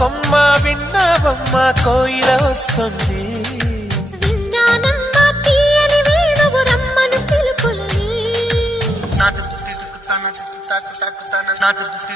కొమ్మ విన్నావమ్మ కోయిల వస్తుంది. విన్నానమ్మ తీయని వేణువు రమ్మను పిలుపులని. నాటు దుత్తి దుక్కుతాన దుత్తి తాకు తాకుతాన నాటు దుత్తి